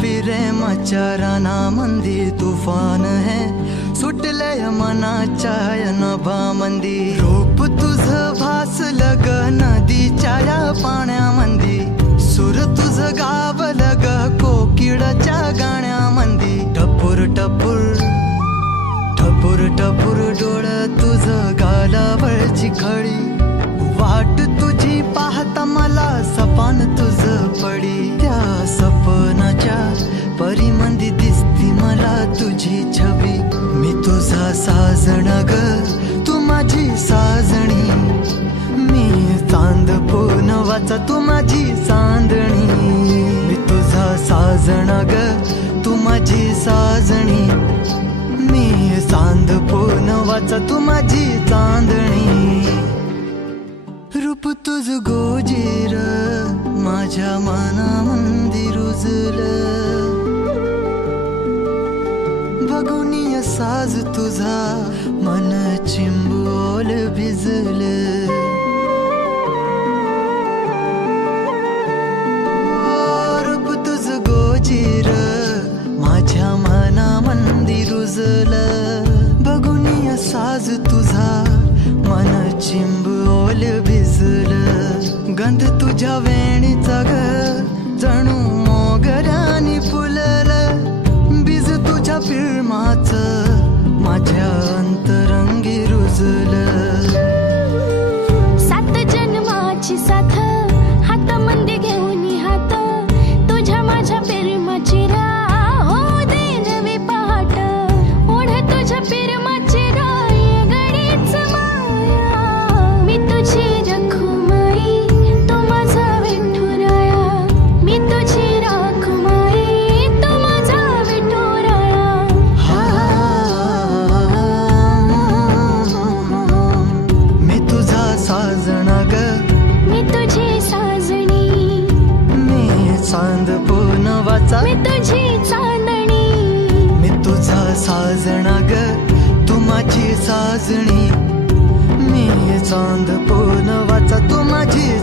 प्रेमाच्या रानामंदी तुफान है सुटलय मनाच्या नभामंदी रूप तुझं भासलं ग नदीच्या या पाण्यामंदी सूर तुझं गावलं ग कोकिळाच्या गाण्यामंदी टपूर टपूर टपूर टपूर डोळं तुझं गालावरची खळी वाट तुझी पाहता मला सपान तुझं पडी त्या सपनाच्या परिमंदी दिसती मला तुझी छबी मी तुझा साजण ग तू माझी साजणी मी चांद पूनवाचा तू माझी चांदणी मी तुझा साजण ग तू माझी साजणी मी चांद पूनवाचा तू माझी चांदणी रूप तुझ गोजीर माझ्या मनामंदी रुजलं बघुनिय साज तुझा मन चिंबोल भिजलं रूप तुझ गोजीर माझ्या मनामंदी रुजलं बघुनिय साज तुझा मन चिंबोल भिजलं गंध तुझ्या वेणीचा ग जणू मोगऱ्यानी फुललं बीज तुझ्या प्रेमाचं माझ्या अंतरंगी रुजलं सात जन्माची साथ हातामध्ये घेऊन हात तुझ्या माझ्या प्रेमाची राह हो दे नवी पहाट ओढ तुझ्या प्रेमाची राह गडीच माया मी तुझी रखुमाई तो माझा विठुराया मी तुझी रखुमाई तो माझा विठुराया मी तुझा साजणा ग मी तुझी साजणी मी चांद पूनवाचा मी तुझी चांदणी मी तुझा साजणा ग तू माझी साजणी मी चांद पूनवाचा तू माझी